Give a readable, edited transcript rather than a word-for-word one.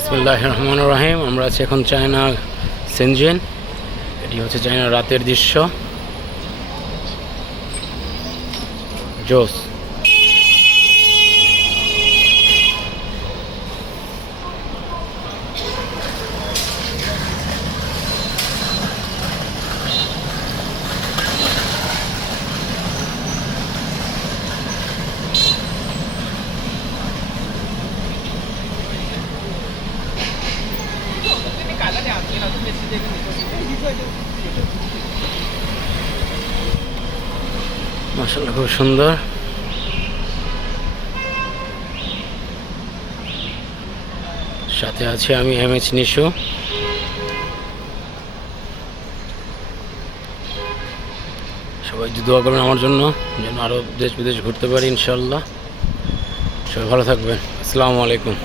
বিসমিল্লাহির রহমানির রহিম। আমরা আছি এখন চায়না সেনজেন। এটি হচ্ছে চায়নার রাতের দৃশ্য। জোস। মাশাআল্লাহ, খুব সুন্দর। সাথে আছি আমি এমএচ নিশু। সবাই দোয়া করবেন আমার জন্য, যেন আরও দেশ বিদেশ ঘুরতে পারি ইনশাআল্লাহ। সবাই ভালো থাকবেন। আসসালামু আলাইকুম।